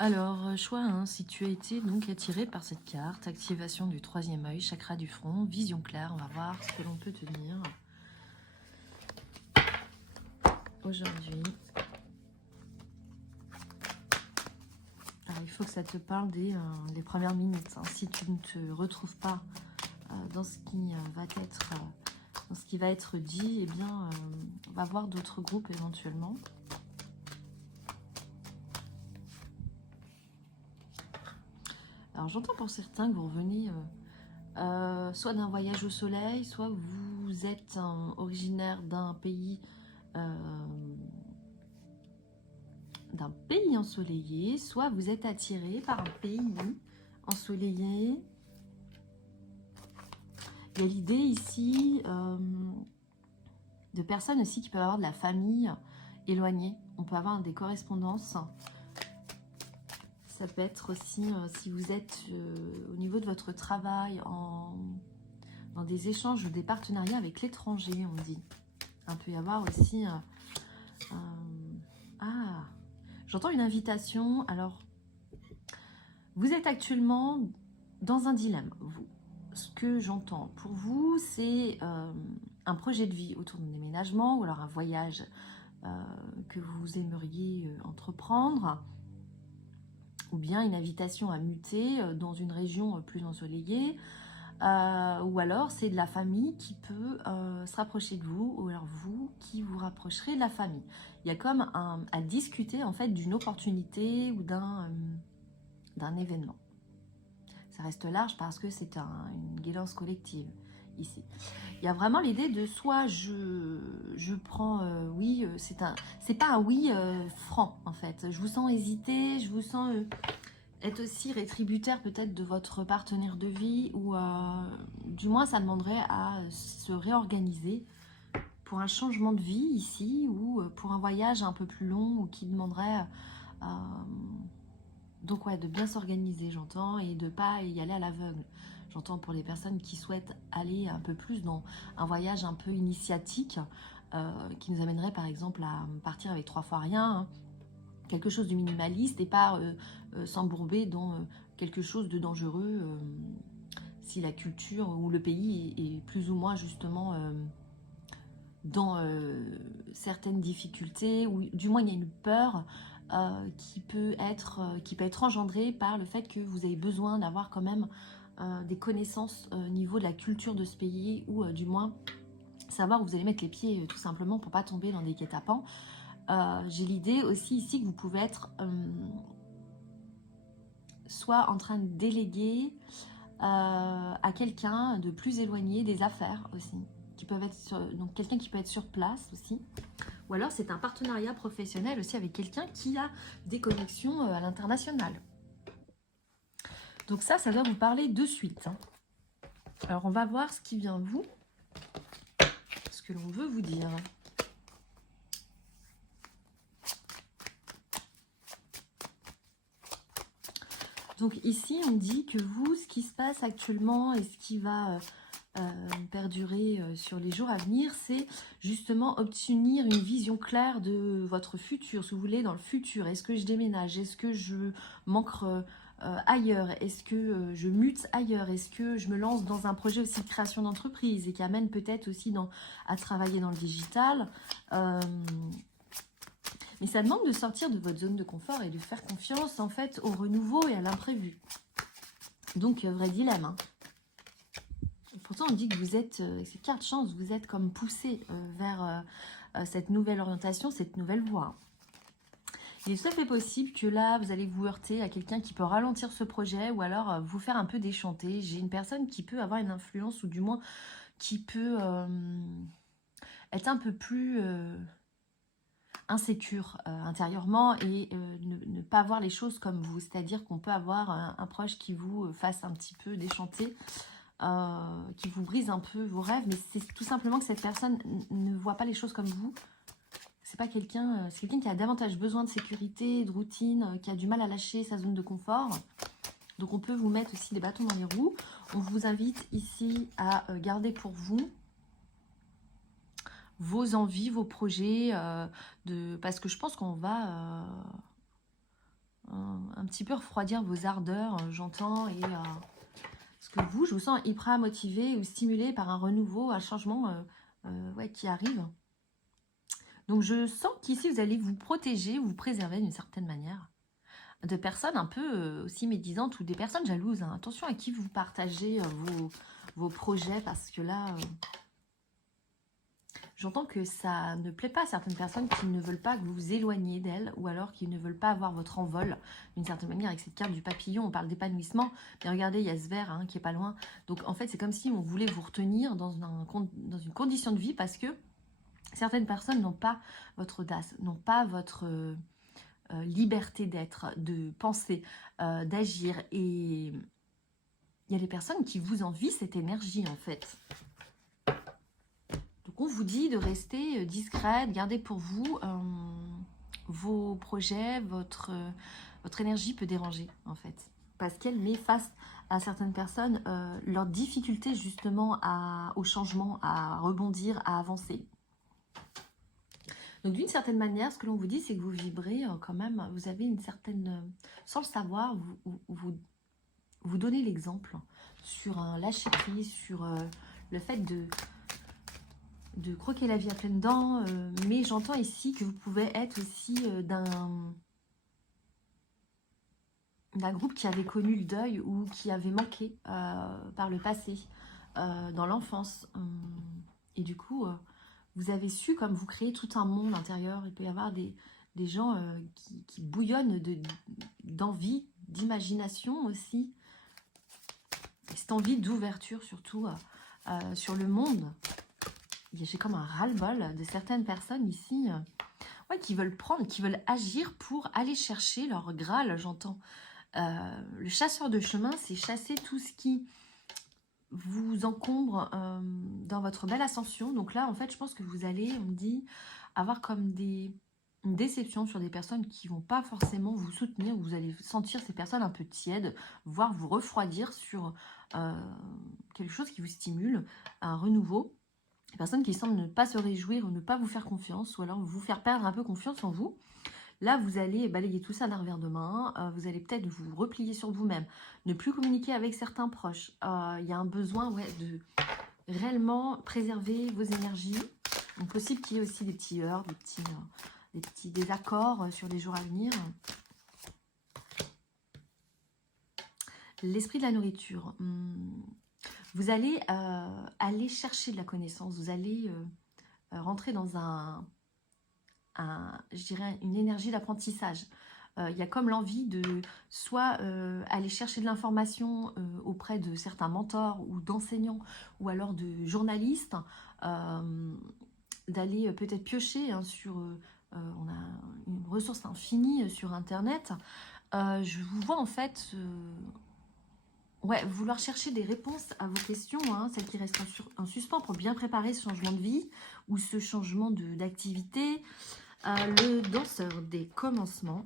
Alors, choix 1, si tu as été donc attiré par cette carte, activation du troisième œil, chakra du front, vision claire, on va voir ce que l'on peut te dire aujourd'hui. Alors, il faut que ça te parle des premières minutes. Hein. Si tu ne te retrouves pas dans ce qui va être dans ce qui va être dit, eh bien, on va voir d'autres groupes éventuellement. Alors, j'entends pour certains que vous revenez soit d'un voyage au soleil, soit vous êtes originaire d'un pays ensoleillé, soit vous êtes attiré par un pays ensoleillé. Il y a l'idée ici de personnes aussi qui peuvent avoir de la famille éloignée. On peut avoir des correspondances. Ça peut être aussi, si vous êtes au niveau de votre travail, dans des échanges ou des partenariats avec l'étranger, on dit. Il peut y avoir aussi... j'entends une invitation. Alors, vous êtes actuellement dans un dilemme. Ce que j'entends pour vous, c'est un projet de vie autour d'un déménagement ou alors un voyage que vous aimeriez entreprendre, ou bien une invitation à muter dans une région plus ensoleillée, ou alors c'est de la famille qui peut se rapprocher de vous, ou alors vous qui vous rapprocherez de la famille. Il y a comme à discuter en fait d'une opportunité ou d'un événement. Ça reste large parce que c'est une guidance collective ici. Il y a vraiment l'idée de soit je prends oui, c'est pas un oui franc en fait. Je vous sens hésiter, je vous sens être aussi rétributaire peut-être de votre partenaire de vie, ou du moins ça demanderait à se réorganiser pour un changement de vie ici, ou pour un voyage un peu plus long, ou qui demanderait donc ouais, de bien s'organiser, j'entends, et de ne pas y aller à l'aveugle. J'entends pour les personnes qui souhaitent aller un peu plus dans un voyage un peu initiatique, qui nous amènerait par exemple à partir avec 3 fois rien, hein, quelque chose de minimaliste, et pas s'embourber dans quelque chose de dangereux si la culture ou le pays est plus ou moins justement dans certaines difficultés, ou du moins il y a une peur qui peut être engendrée par le fait que vous avez besoin d'avoir quand même des connaissances au niveau de la culture de ce pays, ou du moins savoir où vous allez mettre les pieds tout simplement pour pas tomber dans des guet-apens. J'ai l'idée aussi ici que vous pouvez être soit en train de déléguer à quelqu'un de plus éloigné des affaires aussi, qui peuvent être donc quelqu'un qui peut être sur place aussi, ou alors c'est un partenariat professionnel aussi avec quelqu'un qui a des connexions à l'international. Donc ça doit vous parler de suite. Hein. Alors on va voir ce qui vient vous, ce que l'on veut vous dire. Donc ici on dit que vous, ce qui se passe actuellement et ce qui va perdurer sur les jours à venir, c'est justement obtenir une vision claire de votre futur, si vous voulez, dans le futur. Est-ce que je déménage? Est-ce que je m'ancre ailleurs? Est-ce que je mute ailleurs? Est-ce que je me lance dans un projet aussi de création d'entreprise et qui amène peut-être aussi à travailler dans le digital? Mais ça demande de sortir de votre zone de confort et de faire confiance en fait au renouveau et à l'imprévu. Donc vrai dilemme, hein. Pourtant, on dit que vous êtes, c'est carte chance, vous êtes comme poussé vers cette nouvelle orientation, cette nouvelle voie. Il est tout à fait possible que là, vous allez vous heurter à quelqu'un qui peut ralentir ce projet, ou alors vous faire un peu déchanter. J'ai une personne qui peut avoir une influence, ou du moins qui peut être un peu plus insécure intérieurement, et ne pas voir les choses comme vous. C'est-à-dire qu'on peut avoir un proche qui vous fasse un petit peu déchanter, qui vous brise un peu vos rêves, mais c'est tout simplement que cette personne ne voit pas les choses comme vous. C'est pas quelqu'un, c'est quelqu'un qui a davantage besoin de sécurité, de routine, qui a du mal à lâcher sa zone de confort. Donc on peut vous mettre aussi des bâtons dans les roues. On vous invite ici à garder pour vous vos envies, vos projets, parce que je pense qu'on va un petit peu refroidir vos ardeurs, j'entends, et parce que vous, je vous sens hyper motivé ou stimulé par un renouveau, un changement ouais, qui arrive. Donc je sens qu'ici, vous allez vous protéger, vous préserver d'une certaine manière de personnes un peu aussi médisantes ou des personnes jalouses. Hein. Attention à qui vous partagez vos projets, parce que là, j'entends que ça ne plaît pas à certaines personnes qui ne veulent pas que vous vous éloigniez d'elles, ou alors qui ne veulent pas avoir votre envol d'une certaine manière. Avec cette carte du papillon, on parle d'épanouissement, mais regardez, il y a ce verre qui est pas loin. Donc en fait, c'est comme si on voulait vous retenir dans une condition de vie, parce que certaines personnes n'ont pas votre audace, n'ont pas votre liberté d'être, de penser, d'agir. Et il y a des personnes qui vous envient cette énergie, en fait. Donc on vous dit de rester discrète, garder pour vous vos projets, votre énergie peut déranger, en fait. Parce qu'elle met face à certaines personnes leur difficulté justement au changement, à rebondir, à avancer. Donc d'une certaine manière, ce que l'on vous dit, c'est que vous vibrez quand même, vous avez une certaine, sans le savoir, vous donnez l'exemple sur un lâcher-prise, sur le fait de croquer la vie à pleines dents, mais j'entends ici que vous pouvez être aussi d'un groupe qui avait connu le deuil ou qui avait manqué par le passé, dans l'enfance. Et du coup, vous avez su, comme vous créez tout un monde intérieur. Il peut y avoir des gens qui bouillonnent d'envie, d'imagination aussi. Et cette envie d'ouverture surtout sur le monde. J'ai comme un ras-le-bol de certaines personnes ici ouais, qui veulent prendre, qui veulent agir pour aller chercher leur Graal, j'entends. Le chasseur de chemin, c'est chasser tout ce qui vous encombre dans votre belle ascension. Donc là, en fait, je pense que vous allez, on me dit, avoir comme une déception sur des personnes qui ne vont pas forcément vous soutenir. Vous allez sentir ces personnes un peu tièdes, voire vous refroidir sur quelque chose qui vous stimule, un renouveau. Des personnes qui semblent ne pas se réjouir ou ne pas vous faire confiance, ou alors vous faire perdre un peu confiance en vous. Là, vous allez balayer tout ça d'un revers de main. Vous allez peut-être vous replier sur vous-même, ne plus communiquer avec certains proches. Il y a un besoin ouais, de réellement préserver vos énergies. Donc, possible qu'il y ait aussi des petits heurts, des petits désaccords sur les jours à venir. L'esprit de la nourriture. Vous allez aller chercher de la connaissance. Vous allez rentrer dans je dirais une énergie d'apprentissage. Il y a comme l'envie de soit aller chercher de l'information auprès de certains mentors ou d'enseignants ou alors de journalistes, d'aller peut-être piocher sur... on a une ressource infinie sur Internet. Je vous vois en fait... ouais, vouloir chercher des réponses à vos questions, celles qui restent en suspens pour bien préparer ce changement de vie ou ce changement d'activité. Le danseur des commencements,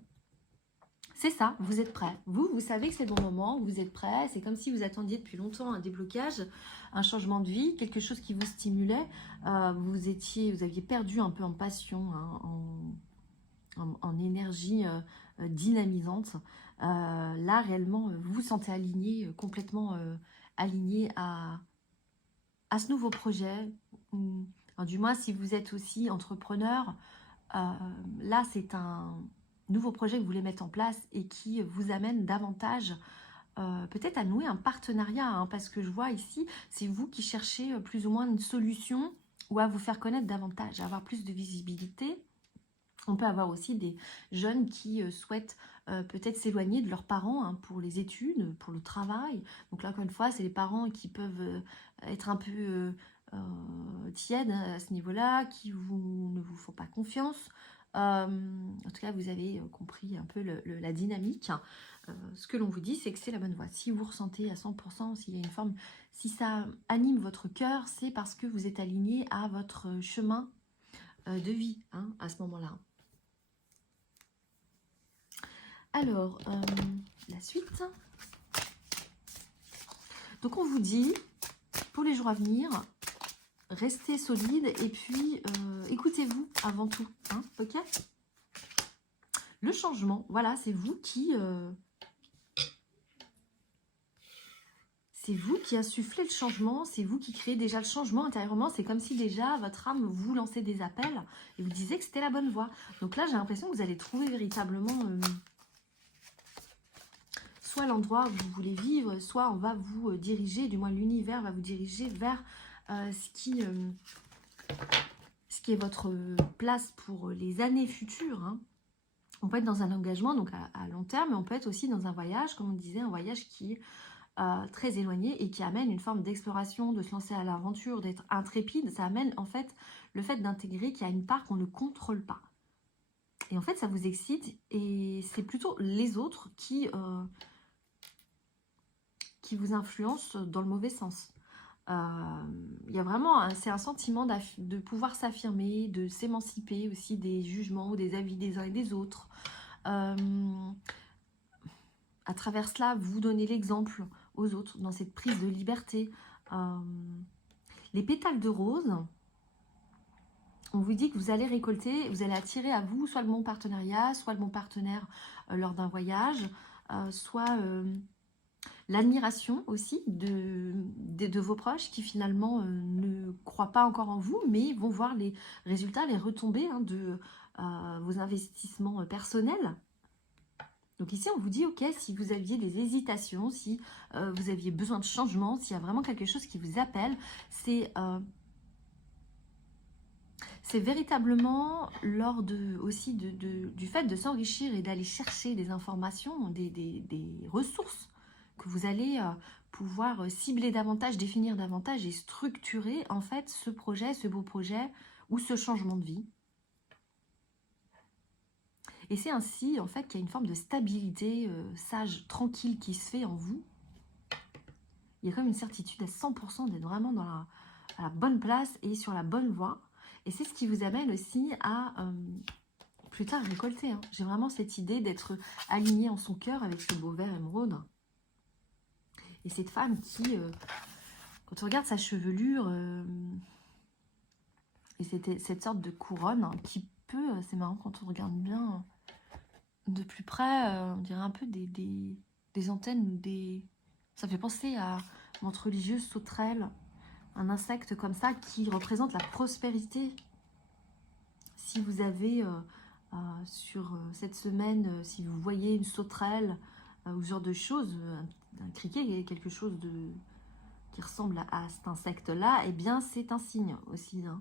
c'est ça, vous êtes prêts. Vous savez que c'est le bon moment, vous êtes prêts. C'est comme si vous attendiez depuis longtemps un déblocage, un changement de vie, quelque chose qui vous stimulait. Vous aviez perdu un peu en passion, en énergie dynamisante. Là, réellement, vous vous sentez aligné, complètement aligné à ce nouveau projet. Alors, du moins, si vous êtes aussi entrepreneur, là, c'est un nouveau projet que vous voulez mettre en place et qui vous amène davantage peut-être à nouer un partenariat, parce que je vois ici, c'est vous qui cherchez plus ou moins une solution ou à vous faire connaître davantage, à avoir plus de visibilité. On peut avoir aussi des jeunes qui souhaitent peut-être s'éloigner de leurs parents pour les études, pour le travail. Donc là, encore une fois, c'est les parents qui peuvent être un peu tièdes à ce niveau-là, qui ne vous font pas confiance. En tout cas, vous avez compris un peu la dynamique. Ce que l'on vous dit, c'est que c'est la bonne voie. Si vous ressentez à 100%, s'il y a une forme, si ça anime votre cœur, c'est parce que vous êtes aligné à votre chemin de vie à ce moment-là. Alors, la suite. Donc, on vous dit, pour les jours à venir, restez solide et puis écoutez-vous avant tout. Ok ? Le le changement. Voilà, c'est vous qui... c'est vous qui insufflez le changement, c'est vous qui créez déjà le changement intérieurement. C'est comme si déjà votre âme vous lançait des appels et vous disait que c'était la bonne voie. Donc là, j'ai l'impression que vous allez trouver véritablement soit l'endroit où vous voulez vivre, soit on va vous diriger, du moins l'univers va vous diriger vers ce qui est votre place pour les années futures. Hein. On peut être dans un engagement donc à long terme, mais on peut être aussi dans un voyage, comme on disait, un voyage qui est très éloigné et qui amène une forme d'exploration, de se lancer à l'aventure, d'être intrépide. Ça amène en fait le fait d'intégrer qu'il y a une part qu'on ne contrôle pas. Et en fait, ça vous excite et c'est plutôt les autres qui vous influencent dans le mauvais sens. Il y a vraiment, c'est un sentiment de pouvoir s'affirmer, de s'émanciper aussi des jugements ou des avis des uns et des autres. À travers cela, vous donnez l'exemple aux autres dans cette prise de liberté. Les pétales de rose, on vous dit que vous allez récolter, vous allez attirer à vous soit le bon partenariat, soit le bon partenaire lors d'un voyage, soit l'admiration aussi de vos proches qui finalement ne croient pas encore en vous, mais vont voir les résultats, les retombées de vos investissements personnels. Donc ici, on vous dit, ok, si vous aviez des hésitations, si vous aviez besoin de changement, s'il y a vraiment quelque chose qui vous appelle, c'est véritablement lors aussi du fait de s'enrichir et d'aller chercher des informations, des ressources que vous allez pouvoir cibler davantage, définir davantage et structurer en fait ce projet, ce beau projet ou ce changement de vie. Et c'est ainsi, en fait, qu'il y a une forme de stabilité sage, tranquille qui se fait en vous. Il y a comme une certitude à 100% d'être vraiment à la bonne place et sur la bonne voie. Et c'est ce qui vous amène aussi à plus tard récolter. Hein. J'ai vraiment cette idée d'être aligné en son cœur avec ce beau vert émeraude. Et cette femme qui, quand on regarde sa chevelure, et cette sorte de couronne hein, qui peut, c'est marrant quand on regarde bien de plus près, on dirait un peu des antennes, ça fait penser à notre religieuse sauterelle, un insecte comme ça qui représente la prospérité. Si vous avez sur cette semaine, si vous voyez une sauterelle ou ce genre de choses, un criquet, quelque chose qui ressemble à cet insecte-là, eh bien c'est un signe aussi. Hein.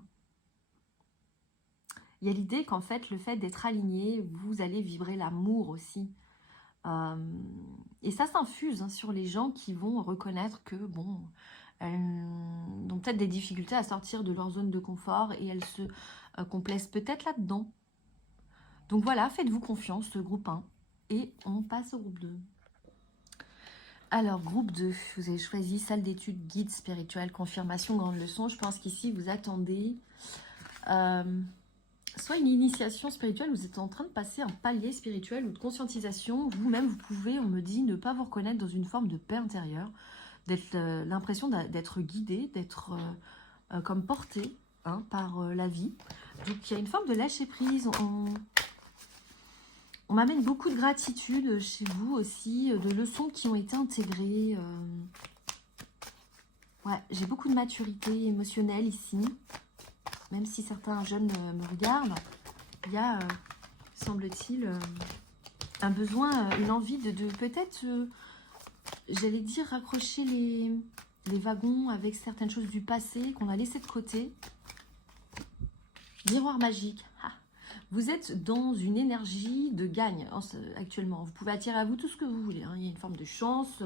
Il y a l'idée qu'en fait, le fait d'être aligné, vous allez vibrer l'amour aussi. Et ça s'infuse hein, sur les gens qui vont reconnaître que, bon, elles ont peut-être des difficultés à sortir de leur zone de confort et elles se complaisent peut-être là-dedans. Donc voilà, faites-vous confiance, le groupe 1. Et on passe au groupe 2. Alors, groupe 2, vous avez choisi salle d'études, guide spirituel, confirmation, grande leçon. Je pense qu'ici, vous attendez soit une initiation spirituelle, vous êtes en train de passer un palier spirituel ou de conscientisation. Vous-même, vous pouvez, on me dit, ne pas vous reconnaître dans une forme de paix intérieure, d'être l'impression d'être guidé, d'être comme porté hein, par la vie. Donc, il y a une forme de lâcher-prise. On m'amène beaucoup de gratitude chez vous aussi, de leçons qui ont été intégrées. Ouais, j'ai beaucoup de maturité émotionnelle ici. Même si certains jeunes me regardent, il y a, semble-t-il, un besoin, une envie de peut-être, j'allais dire, raccrocher les wagons avec certaines choses du passé qu'on a laissées de côté. Miroir magique. Ah. Vous êtes dans une énergie de gagne actuellement. Vous pouvez attirer à vous tout ce que vous voulez. Hein. Il y a une forme de chance.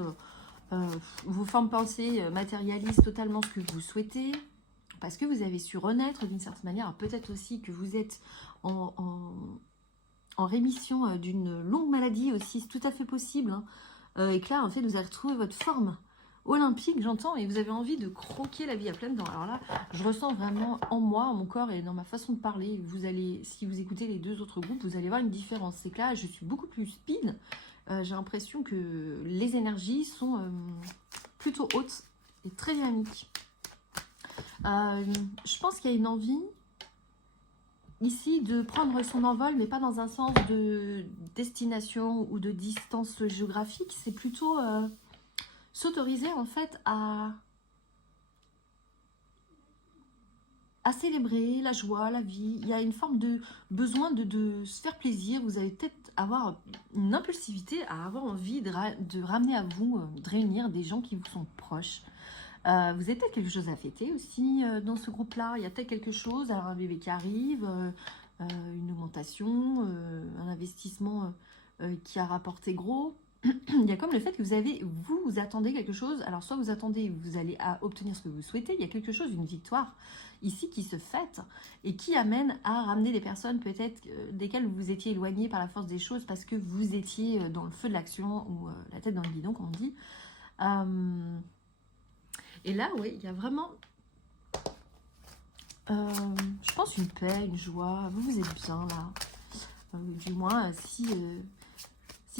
Vos formes pensées matérialisent totalement ce que vous souhaitez. Parce que vous avez su renaître d'une certaine manière. Peut-être aussi que vous êtes en rémission d'une longue maladie aussi. C'est tout à fait possible. Hein. Et que là, en fait, vous avez retrouvé votre forme olympique, j'entends. Et vous avez envie de croquer la vie à pleines dents. Alors là, je ressens vraiment en moi, en mon corps et dans ma façon de parler. Vous allez, si vous écoutez les deux autres groupes, vous allez voir une différence. C'est que là, je suis beaucoup plus speed. J'ai l'impression que les énergies sont plutôt hautes et très dynamiques. Je pense qu'il y a une envie ici de prendre son envol, mais pas dans un sens de destination ou de distance géographique. C'est plutôt s'autoriser en fait à célébrer la joie, la vie. Il y a une forme de besoin de se faire plaisir. Vous allez peut-être avoir une impulsivité à avoir envie de ramener à vous, de réunir des gens qui vous sont proches. Vous avez peut-être quelque chose à fêter aussi dans ce groupe-là. Il y a peut-être quelque chose, alors un bébé qui arrive, une augmentation, un investissement qui a rapporté gros. Il y a comme le fait que vous attendez quelque chose. Alors soit vous attendez, vous allez obtenir ce que vous souhaitez. Il y a quelque chose, une victoire ici qui se fête et qui amène à ramener des personnes peut-être desquelles vous étiez éloigné par la force des choses parce que vous étiez dans le feu de l'action ou la tête dans le guidon, comme on dit. Et là, oui, il y a vraiment, je pense, une paix, une joie. Vous êtes bien là. Du moins, si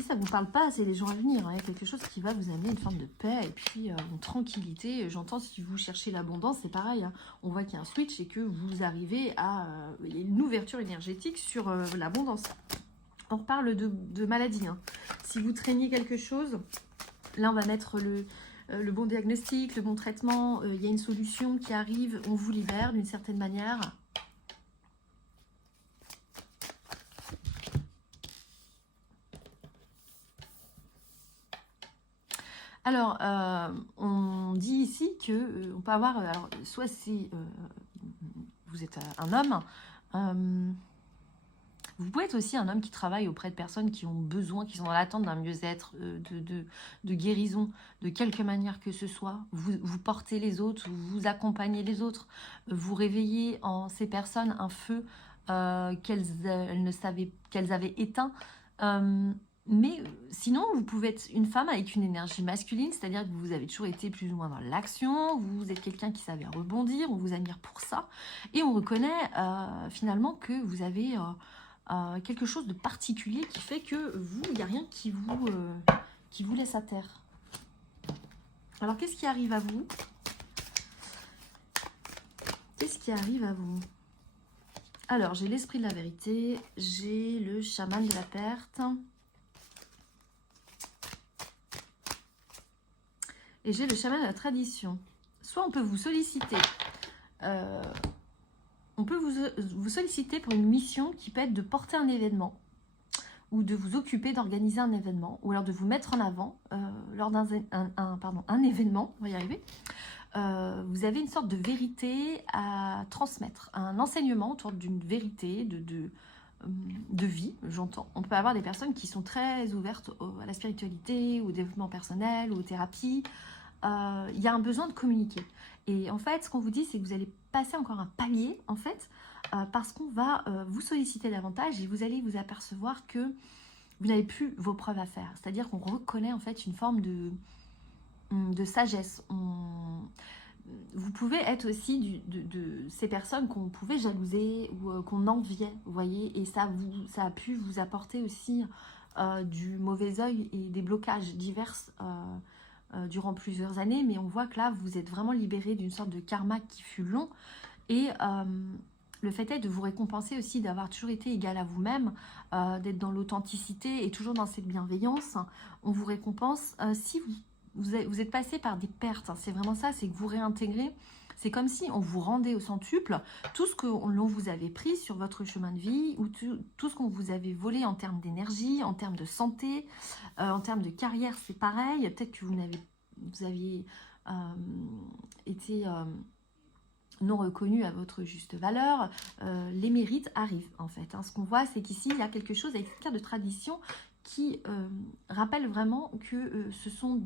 ça ne vous parle pas, c'est les jours à venir. Hein. Il y a quelque chose qui va vous amener une forme de paix et puis une tranquillité. J'entends, si vous cherchez l'abondance, c'est pareil. Hein. On voit qu'il y a un switch et que vous arrivez à... il y a une ouverture énergétique sur l'abondance. On reparle de maladie. Hein. Si vous traîniez quelque chose, là, on va mettre le bon diagnostic, le bon traitement. Il y a une solution qui arrive, on vous libère d'une certaine manière. Alors, on dit ici que on peut avoir, alors, soit si vous êtes un homme, vous pouvez être aussi un homme qui travaille auprès de personnes qui ont besoin, qui sont dans l'attente d'un mieux-être, de guérison, de quelque manière que ce soit. Vous portez les autres, vous accompagnez les autres, vous réveillez en ces personnes un feu qu'elles avaient éteint. Mais sinon, vous pouvez être une femme avec une énergie masculine, c'est-à-dire que vous avez toujours été plus ou moins dans l'action, vous êtes quelqu'un qui savait rebondir, on vous admire pour ça, et on reconnaît finalement que vous avez quelque chose de particulier qui fait que vous, il n'y a rien qui vous laisse à terre. Alors, qu'est-ce qui arrive à vous? Qu'est-ce qui arrive à vous? Alors, j'ai l'esprit de la vérité, j'ai le chaman de la perte, et j'ai le chaman de la tradition. Soit on peut vous solliciter, vous solliciter pour une mission qui peut être de porter un événement, ou de vous occuper d'organiser un événement, ou alors de vous mettre en avant lors d'un événement, on va y arriver. Vous avez une sorte de vérité à transmettre, un enseignement autour d'une vérité de vie, j'entends. On peut avoir des personnes qui sont très ouvertes à la spiritualité, au développement personnel, aux thérapies. Il y a un besoin de communiquer. Et en fait, ce qu'on vous dit, c'est que vous allez passer encore un palier, en fait, parce qu'on va vous solliciter davantage et vous allez vous apercevoir que vous n'avez plus vos preuves à faire. C'est-à-dire qu'on reconnaît, en fait, une forme de sagesse. Vous pouvez être aussi de ces personnes qu'on pouvait jalouser ou qu'on enviait, vous voyez, et ça a pu vous apporter aussi du mauvais œil et des blocages divers durant plusieurs années, mais on voit que là, vous êtes vraiment libéré d'une sorte de karma qui fut long, et le fait est de vous récompenser aussi d'avoir toujours été égal à vous-même, d'être dans l'authenticité et toujours dans cette bienveillance. On vous récompense si vous êtes passé par des pertes, hein, c'est vraiment ça, c'est que vous réintégrez. C'est comme si on vous rendait au centuple tout ce que l'on vous avait pris sur votre chemin de vie, ou tout ce qu'on vous avait volé en termes d'énergie, en termes de santé, en termes de carrière, c'est pareil. Peut-être que vous aviez été non reconnu à votre juste valeur. Les mérites arrivent en fait. Hein. Ce qu'on voit, c'est qu'ici, il y a quelque chose avec cette carte de tradition qui rappelle vraiment que ce sont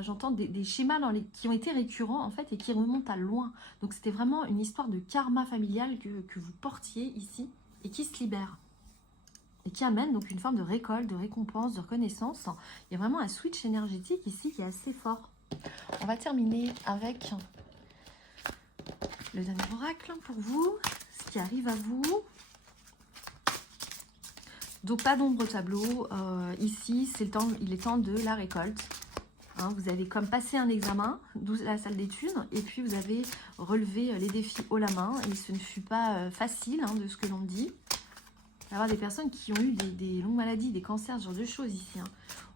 j'entends des schémas qui ont été récurrents en fait et qui remontent à loin. Donc c'était vraiment une histoire de karma familial que vous portiez ici et qui se libère. Et qui amène donc une forme de récolte, de récompense, de reconnaissance. Il y a vraiment un switch énergétique ici qui est assez fort. On va terminer avec le dernier oracle pour vous, ce qui arrive à vous. Donc pas d'ombre au tableau, ici il est temps de la récolte. Hein, vous avez comme passé un examen, d'où la salle d'études, et puis vous avez relevé les défis haut la main, et ce ne fut pas facile, hein, de ce que l'on dit. Il va y avoir des personnes qui ont eu des longues maladies, des cancers, ce genre de choses ici. Hein.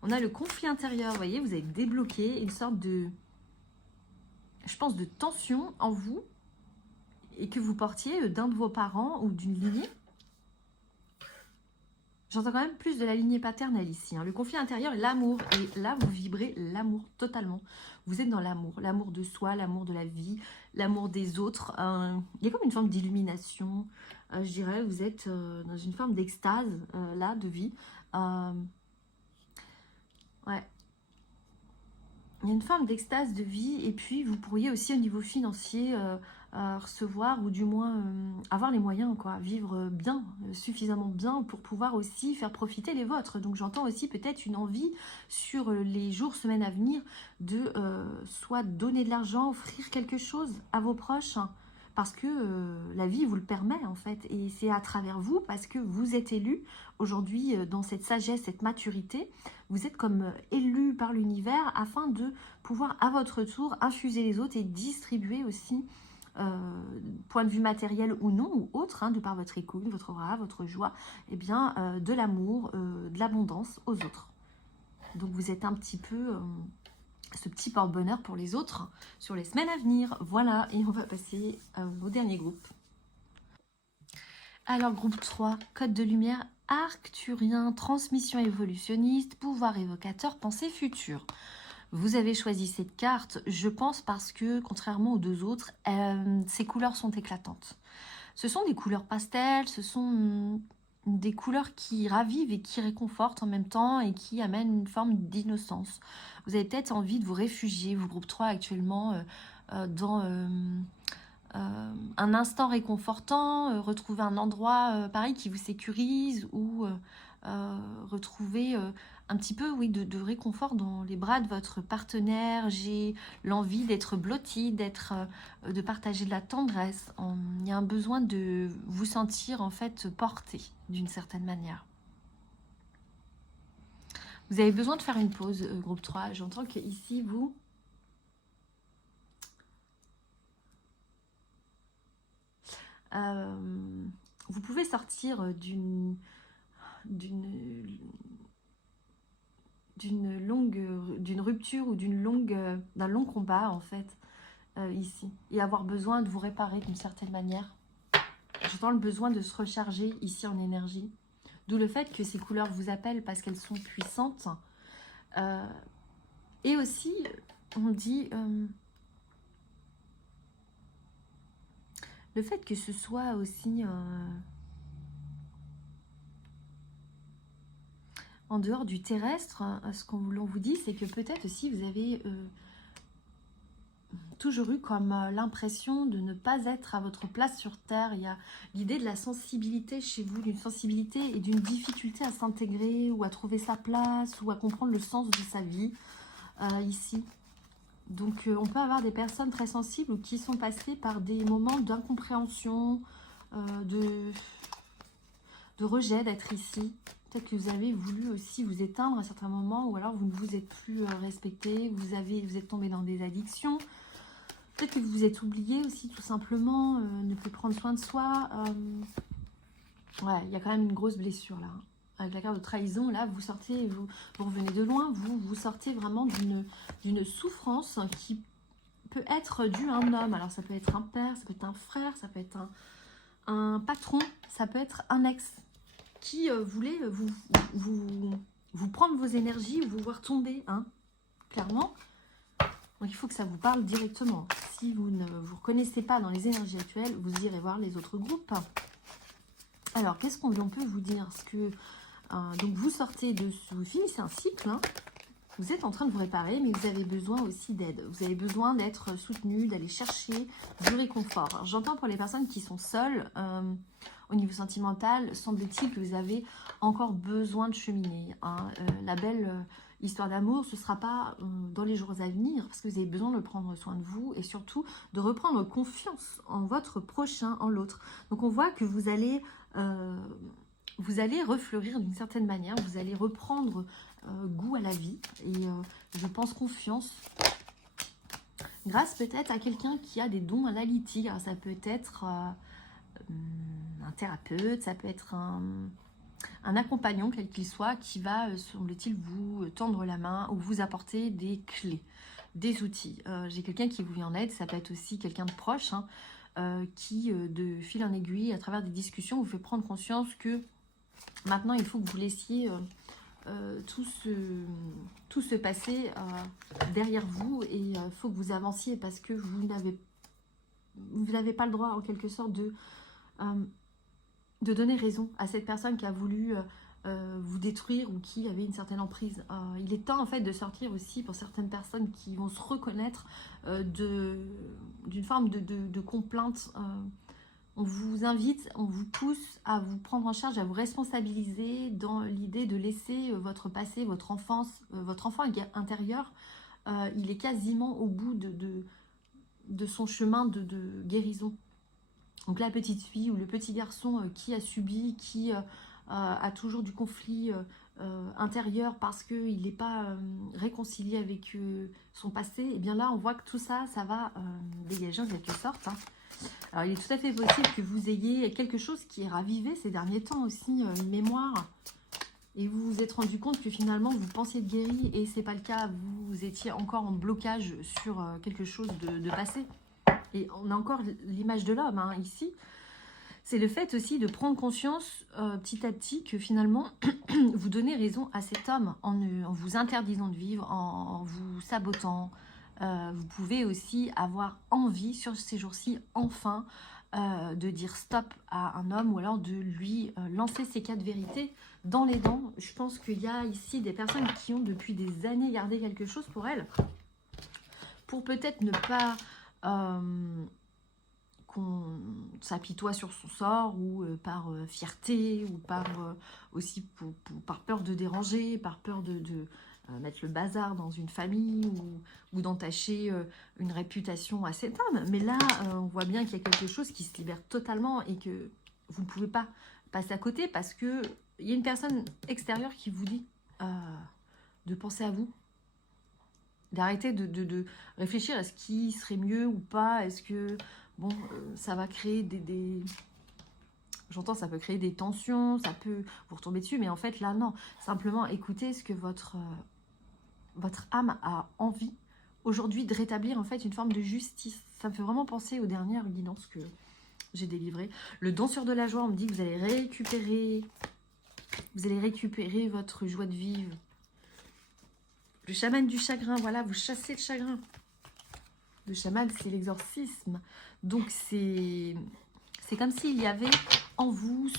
On a le conflit intérieur, vous voyez, vous avez débloqué une sorte de, je pense, de tension en vous, et que vous portiez d'un de vos parents ou d'une lignée. J'entends quand même plus de la lignée paternelle ici. Hein. Le conflit intérieur et l'amour. Et là, vous vibrez l'amour totalement. Vous êtes dans l'amour. L'amour de soi, l'amour de la vie, l'amour des autres. Il y a comme une forme d'illumination. Je dirais, vous êtes dans une forme d'extase, là, de vie. Ouais. Il y a une forme d'extase de vie. Et puis, vous pourriez aussi, au niveau financier, recevoir ou du moins avoir les moyens, quoi, vivre bien, suffisamment bien pour pouvoir aussi faire profiter les vôtres. Donc j'entends aussi peut-être une envie sur les jours, semaines à venir de soit donner de l'argent, offrir quelque chose à vos proches, hein, parce que la vie vous le permet en fait, et c'est à travers vous, parce que vous êtes élu aujourd'hui dans cette sagesse, cette maturité, vous êtes comme élu par l'univers afin de pouvoir à votre tour infuser les autres et distribuer aussi point de vue matériel ou non, ou autre, hein, de par votre écoute, votre aura, votre joie, eh bien, de l'amour, de l'abondance aux autres. Donc vous êtes un petit peu ce petit porte-bonheur pour les autres sur les semaines à venir. Voilà, et on va passer au dernier groupe. Alors, groupe 3, code de lumière arcturien, transmission évolutionniste, pouvoir évocateur, pensée future. Vous avez choisi cette carte, je pense, parce que, contrairement aux deux autres, ces couleurs sont éclatantes. Ce sont des couleurs pastel, ce sont des couleurs qui ravivent et qui réconfortent en même temps et qui amènent une forme d'innocence. Vous avez peut-être envie de vous réfugier, vous, groupe 3, actuellement, dans un instant réconfortant, retrouver un endroit, pareil, qui vous sécurise ou retrouver un petit peu, oui, de réconfort dans les bras de votre partenaire. J'ai l'envie d'être blotti, de partager de la tendresse. Il y a un besoin de vous sentir en fait porté d'une certaine manière. Vous avez besoin de faire une pause, groupe 3. J'entends qu'ici, vous pouvez sortir d'une rupture ou d'un long combat en fait, ici, et avoir besoin de vous réparer d'une certaine manière. J'entends le besoin de se recharger ici en énergie, d'où le fait que ces couleurs vous appellent parce qu'elles sont puissantes, et aussi on dit le fait que ce soit aussi en dehors du terrestre, ce qu'on vous dit, c'est que peut-être aussi vous avez toujours eu comme l'impression de ne pas être à votre place sur Terre. Il y a l'idée de la sensibilité chez vous, d'une sensibilité et d'une difficulté à s'intégrer ou à trouver sa place ou à comprendre le sens de sa vie ici. Donc on peut avoir des personnes très sensibles ou qui sont passées par des moments d'incompréhension, de rejet d'être ici. Peut-être que vous avez voulu aussi vous éteindre à certains moments, ou alors vous ne vous êtes plus respecté, vous êtes tombé dans des addictions. Peut-être que vous vous êtes oublié aussi, tout simplement, ne plus prendre soin de soi. Ouais, il y a quand même une grosse blessure là. Hein. Avec la carte de trahison, là, vous sortez, vous revenez de loin, vous sortez vraiment d'une souffrance qui peut être due à un homme. Alors ça peut être un père, ça peut être un frère, ça peut être un patron, ça peut être un ex qui voulait vous prendre vos énergies ou vous voir tomber, hein, clairement. Donc il faut que ça vous parle directement. Si vous ne vous reconnaissez pas dans les énergies actuelles, vous irez voir les autres groupes. Alors, qu'est-ce qu'on peut vous dire? Parce que donc vous sortez vous finissez un cycle, hein. Vous êtes en train de vous réparer, mais vous avez besoin aussi d'aide. Vous avez besoin d'être soutenu, d'aller chercher du réconfort. J'entends pour les personnes qui sont seules, au niveau sentimental, semble-t-il que vous avez encore besoin de cheminer. Hein. La belle histoire d'amour, ce ne sera pas dans les jours à venir, parce que vous avez besoin de prendre soin de vous et surtout de reprendre confiance en votre prochain, en l'autre. Donc on voit que vous allez vous allez refleurir d'une certaine manière, vous allez reprendre goût à la vie et je pense confiance. Grâce peut-être à quelqu'un qui a des dons analytiques. Alors, ça peut être un thérapeute, ça peut être un accompagnant, quel qu'il soit, qui va, semble-t-il, vous tendre la main ou vous apporter des clés, des outils. J'ai quelqu'un qui vous vient en aide, ça peut être aussi quelqu'un de proche, hein, qui, de fil en aiguille, à travers des discussions, vous fait prendre conscience que maintenant, il faut que vous laissiez tout ce passé derrière vous et il faut que vous avanciez parce que vous n'avez pas le droit, en quelque sorte, de donner raison à cette personne qui a voulu vous détruire ou qui avait une certaine emprise. Il est temps en fait de sortir aussi pour certaines personnes qui vont se reconnaître d'une forme de complainte. On vous invite, on vous pousse à vous prendre en charge, à vous responsabiliser dans l'idée de laisser votre passé, votre enfance, votre enfant intérieur, il est quasiment au bout de son chemin de guérison. Donc la petite fille ou le petit garçon qui a subi, qui a toujours du conflit intérieur parce qu'il n'est pas réconcilié avec son passé, et bien là on voit que tout ça, ça va dégager en quelque sorte. Hein. Alors il est tout à fait possible que vous ayez quelque chose qui est ravivé ces derniers temps aussi, une mémoire, et vous vous êtes rendu compte que finalement vous pensiez être guéri et c'est pas le cas, vous étiez encore en blocage sur quelque chose de passé. Et on a encore l'image de l'homme hein, ici. C'est le fait aussi de prendre conscience petit à petit que finalement, vous donnez raison à cet homme en vous interdisant de vivre, en vous sabotant. Vous pouvez aussi avoir envie sur ces jours-ci, enfin, de dire stop à un homme ou alors de lui lancer ses 4 vérités dans les dents. Je pense qu'il y a ici des personnes qui ont depuis des années gardé quelque chose pour elles. Pour peut-être ne pas... qu'on s'apitoie sur son sort ou par fierté ou par aussi par peur de déranger, par peur de mettre le bazar dans une famille ou d'entacher une réputation à cet homme. Mais là, on voit bien qu'il y a quelque chose qui se libère totalement et que vous ne pouvez pas passer à côté parce qu'il y a une personne extérieure qui vous dit de penser à vous. D'arrêter de réfléchir à ce qui serait mieux ou pas. Est-ce que, bon, ça va créer des... J'entends, ça peut créer des tensions, ça peut vous retomber dessus, mais en fait, là, non. Simplement, écoutez ce que votre âme a envie aujourd'hui de rétablir, en fait, une forme de justice. Ça me fait vraiment penser aux dernières guidances que j'ai délivrées. Le danseur de la joie, on me dit que vous allez récupérer votre joie de vivre. Le chaman du chagrin, voilà, vous chassez le chagrin. Le chaman, c'est l'exorcisme. Donc, c'est comme s'il y avait en vous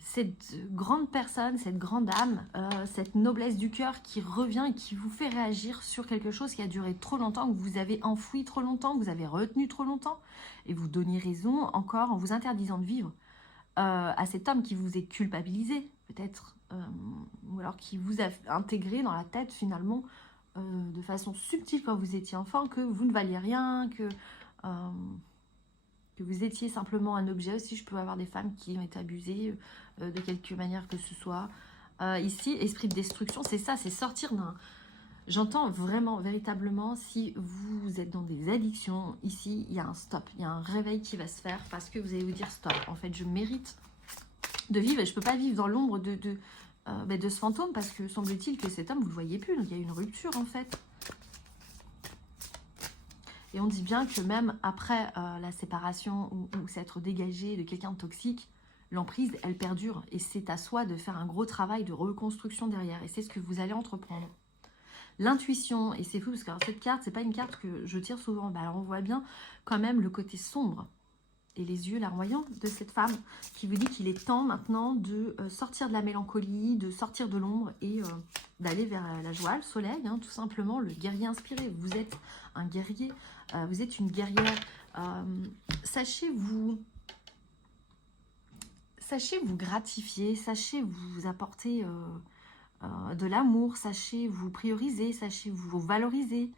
cette grande personne, cette grande âme, cette noblesse du cœur qui revient et qui vous fait réagir sur quelque chose qui a duré trop longtemps, que vous avez enfoui trop longtemps, que vous avez retenu trop longtemps. Et vous donnez raison encore en vous interdisant de vivre à cet homme qui vous est culpabilisé, peut-être. Ou alors qui vous a intégré dans la tête finalement de façon subtile quand vous étiez enfant que vous ne valiez rien, que vous étiez simplement un objet aussi. Je peux avoir des femmes qui ont été abusées de quelque manière que ce soit. Ici, esprit de destruction, c'est ça, c'est sortir d'un... J'entends vraiment, véritablement, si vous êtes dans des addictions, ici, il y a un stop, il y a un réveil qui va se faire parce que vous allez vous dire stop, en fait, je mérite de vivre et je ne peux pas vivre dans l'ombre de ce fantôme parce que semble-t-il que cet homme, vous ne le voyez plus, donc il y a une rupture en fait. Et on dit bien que même après la séparation ou s'être dégagé de quelqu'un de toxique, l'emprise, elle perdure. Et c'est à soi de faire un gros travail de reconstruction derrière. Et c'est ce que vous allez entreprendre. L'intuition, et c'est fou parce que alors, cette carte, c'est pas une carte que je tire souvent. Bah, alors on voit bien quand même le côté sombre et les yeux larmoyants de cette femme qui vous dit qu'il est temps maintenant de sortir de la mélancolie, de sortir de l'ombre et d'aller vers la joie, le soleil, hein, tout simplement, le guerrier inspiré. Vous êtes un guerrier, vous êtes une guerrière. Sachez vous gratifier, sachez vous apporter de l'amour, sachez vous prioriser, sachez vous valoriser.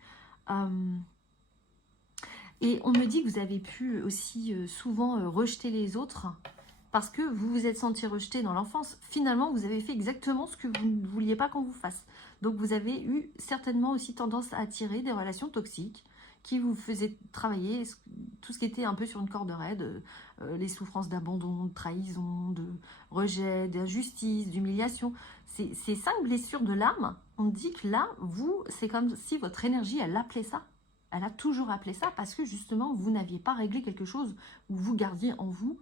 Et on me dit que vous avez pu aussi souvent rejeter les autres parce que vous vous êtes senti rejeté dans l'enfance. Finalement, vous avez fait exactement ce que vous ne vouliez pas qu'on vous fasse. Donc, vous avez eu certainement aussi tendance à attirer des relations toxiques qui vous faisaient travailler tout ce qui était un peu sur une corde raide, les souffrances d'abandon, de trahison, de rejet, d'injustice, d'humiliation. Ces 5 blessures de l'âme, on dit que là, vous, c'est comme si votre énergie, elle appelait ça. Elle a toujours appelé ça parce que justement, vous n'aviez pas réglé quelque chose où vous gardiez en vous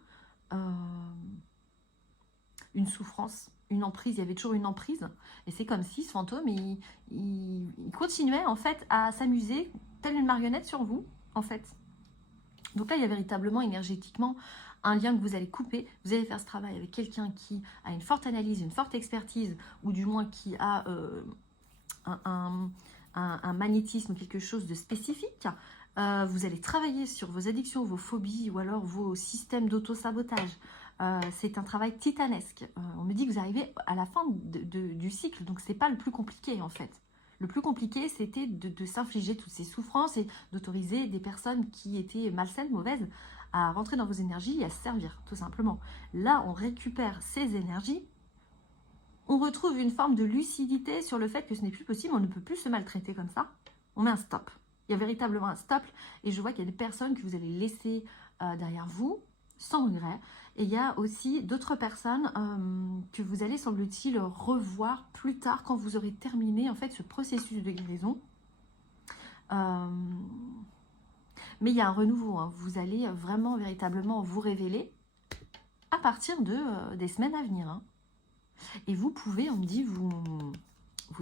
une souffrance, une emprise. Il y avait toujours une emprise. Et c'est comme si ce fantôme, il continuait en fait à s'amuser telle une marionnette sur vous, en fait. Donc là, il y a véritablement, énergétiquement, un lien que vous allez couper. Vous allez faire ce travail avec quelqu'un qui a une forte analyse, une forte expertise, ou du moins qui a un magnétisme, quelque chose de spécifique. Vous allez travailler sur vos addictions, vos phobies, ou alors vos systèmes d'auto-sabotage. C'est un travail titanesque. On me dit que vous arrivez à la fin du cycle, donc c'est pas le plus compliqué en fait. Le plus compliqué, c'était de s'infliger toutes ces souffrances et d'autoriser des personnes qui étaient malsaines, mauvaises, à rentrer dans vos énergies et à se servir, tout simplement. Là, on récupère ces énergies, on retrouve une forme de lucidité sur le fait que ce n'est plus possible, on ne peut plus se maltraiter comme ça. On met un stop. Il y a véritablement un stop, et je vois qu'il y a des personnes que vous allez laisser derrière vous, sans regret. Et il y a aussi d'autres personnes que vous allez, semble-t-il, revoir plus tard quand vous aurez terminé en fait ce processus de guérison. Mais il y a un renouveau, hein. Vous allez vraiment, véritablement vous révéler à partir des semaines à venir. Hein. Et vous pouvez, on me dit, vous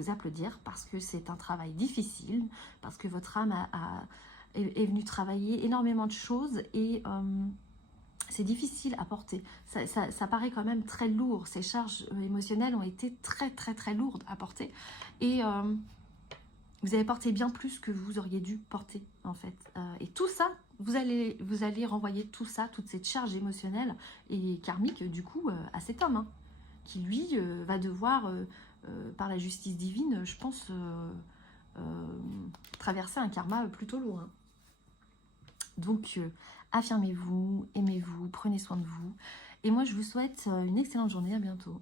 applaudir parce que c'est un travail difficile, parce que votre âme est venue travailler énormément de choses et c'est difficile à porter. Ça paraît quand même très lourd. Ces charges émotionnelles ont été très très très lourdes à porter. Et vous avez porté bien plus que vous auriez dû porter en fait. Et tout ça, vous allez renvoyer tout ça, toute cette charge émotionnelle et karmique du coup à cet homme. Hein, qui lui va devoir, par la justice divine, je pense, traverser un karma plutôt lourd. Hein. Donc, affirmez-vous, aimez-vous, prenez soin de vous. Et moi, je vous souhaite une excellente journée. À bientôt.